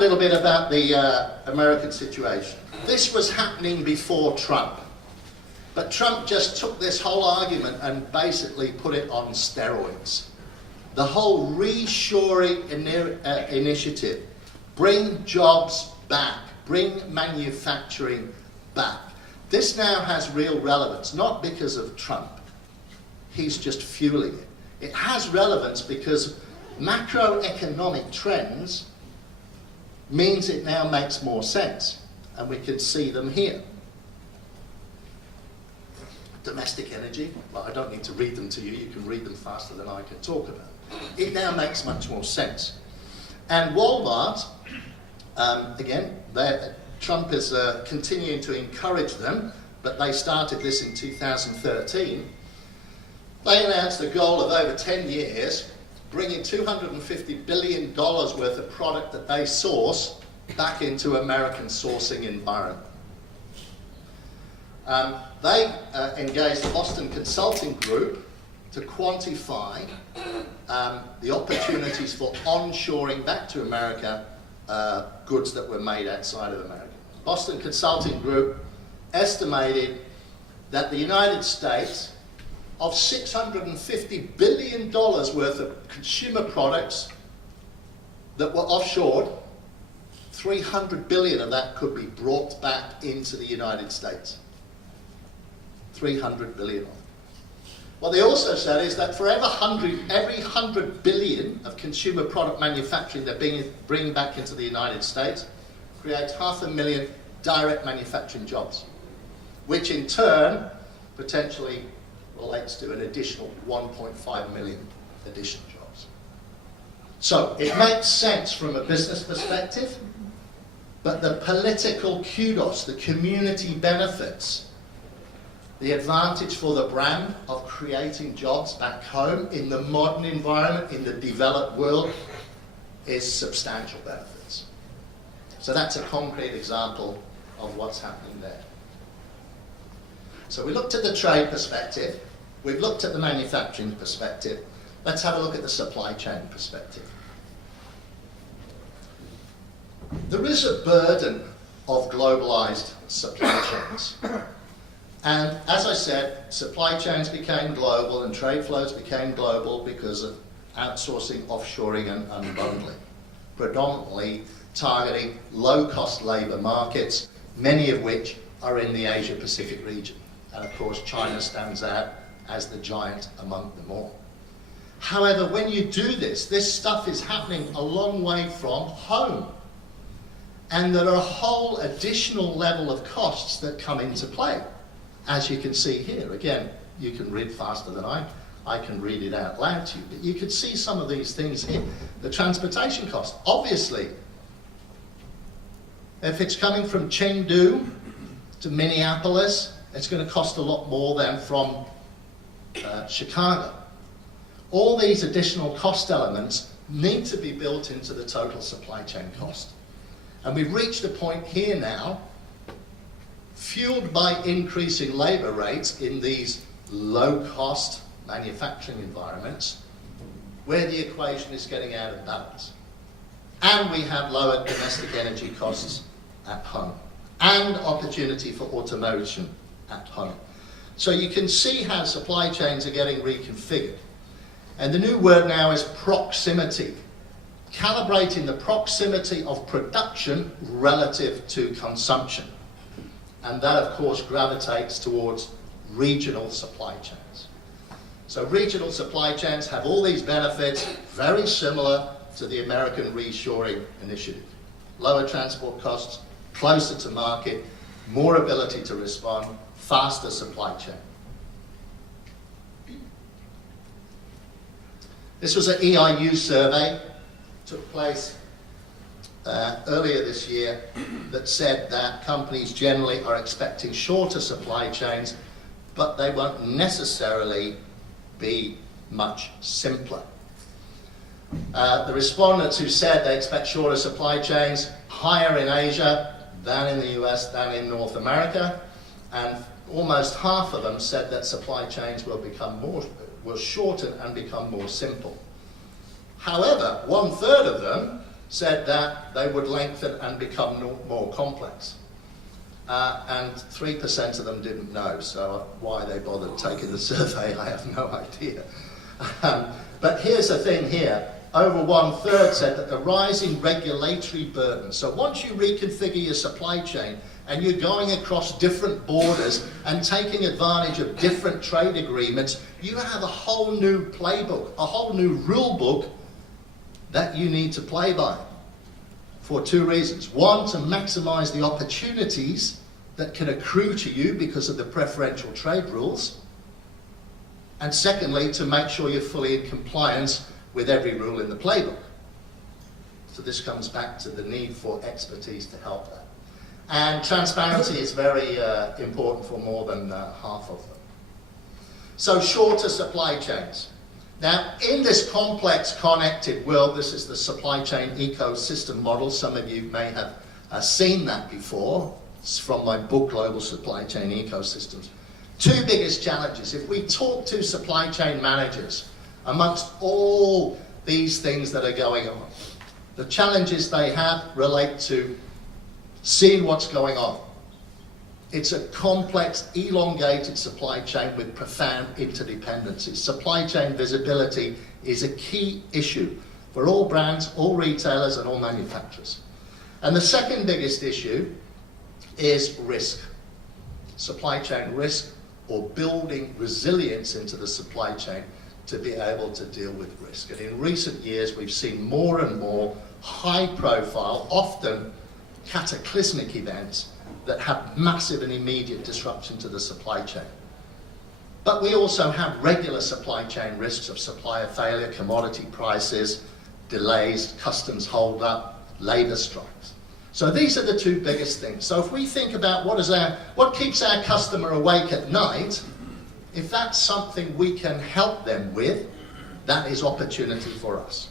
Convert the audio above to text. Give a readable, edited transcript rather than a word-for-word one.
A little bit about the American situation. This was happening before Trump, but Trump just took this whole argument and basically put it on steroids. The whole reshoring initiative, bring jobs back, bring manufacturing back. This now has real relevance, not because of Trump. He's just fueling it. It has relevance because macroeconomic trends means it now makes more sense, and we can see them here. Domestic energy, well, I don't need to read them to you, you can read them faster than I can talk about. It now makes much more sense. And Walmart, again, Trump is continuing to encourage them, but they started this in 2013. They announced a goal of over 10 years, bringing $250 billion worth of product that they source back into American sourcing environment. They engaged the Boston Consulting Group to quantify the opportunities for onshoring back to America goods that were made outside of America. Boston Consulting Group estimated that the United States, of $650 billion worth of consumer products that were offshored, 300 billion of that could be brought back into the United States. 300 billion. What they also said is that for every 100 billion of consumer product manufacturing they're bringing back into the United States creates 500,000 direct manufacturing jobs, which in turn potentially relates to an additional 1.5 million additional jobs. So it makes sense from a business perspective, but the political kudos, the community benefits, the advantage for the brand of creating jobs back home in the modern environment, in the developed world, is substantial benefits. So that's a concrete example of what's happening there. So we looked at the trade perspective, we've looked at the manufacturing perspective, let's have a look at the supply chain perspective. There is a burden of globalized supply chains. And as I said, supply chains became global and trade flows became global because of outsourcing, offshoring and unbundling, predominantly targeting low-cost labour markets, many of which are in the Asia-Pacific region. And of course, China stands out as the giant among them all. However, when you do this, this stuff is happening a long way from home. And there are a whole additional level of costs that come into play, as you can see here. Again, you can read faster than I can read it out loud to you, but you can see some of these things here. The transportation cost, obviously, if it's coming from Chengdu to Minneapolis, it's going to cost a lot more than from Chicago. All these additional cost elements need to be built into the total supply chain cost. And we've reached a point here now, fueled by increasing labour rates in these low-cost manufacturing environments, where the equation is getting out of balance. And we have lower domestic energy costs at home, and opportunity for automation at home. So you can see how supply chains are getting reconfigured. And the new word now is proximity, calibrating the proximity of production relative to consumption. And that, of course, gravitates towards regional supply chains. So regional supply chains have all these benefits, very similar to the American reshoring initiative. Lower transport costs, closer to market, more ability to respond, faster supply chain. This was an EIU survey, took place earlier this year, that said that companies generally are expecting shorter supply chains, but they won't necessarily be much simpler. The respondents who said they expect shorter supply chains, higher in Asia than in the US, than in North America, and almost half of them said that supply chains will shorten and become more simple. However, 1/3 of them said that they would lengthen and become more complex. And 3% of them didn't know, so why they bothered taking the survey, I have no idea. But here's the thing here. Over 1/3 said that the rising regulatory burden. So once you reconfigure your supply chain and you're going across different borders and taking advantage of different trade agreements, you have a whole new playbook, a whole new rule book that you need to play by for two reasons. One, to maximize the opportunities that can accrue to you because of the preferential trade rules. And secondly, to make sure you're fully in compliance with every rule in the playbook. So this comes back to the need for expertise to help that. And transparency is very important for more than half of them. So shorter supply chains. Now, in this complex connected world, this is the supply chain ecosystem model. Some of you may have seen that before. It's from my book, Global Supply Chain Ecosystems. Two biggest challenges. If we talk to supply chain managers, amongst all these things that are going on, the challenges they have relate to seeing what's going on. It's a complex, elongated supply chain with profound interdependencies. Supply chain visibility is a key issue for all brands, all retailers, and all manufacturers. And the second biggest issue is risk. Supply chain risk, or building resilience into the supply chain to be able to deal with risk. And in recent years, we've seen more and more high-profile, often cataclysmic events that have massive and immediate disruption to the supply chain. But we also have regular supply chain risks of supplier failure, commodity prices, delays, customs hold-up, labour strikes. So these are the two biggest things. So if we think about what keeps our customer awake at night, if that's something we can help them with, that is opportunity for us.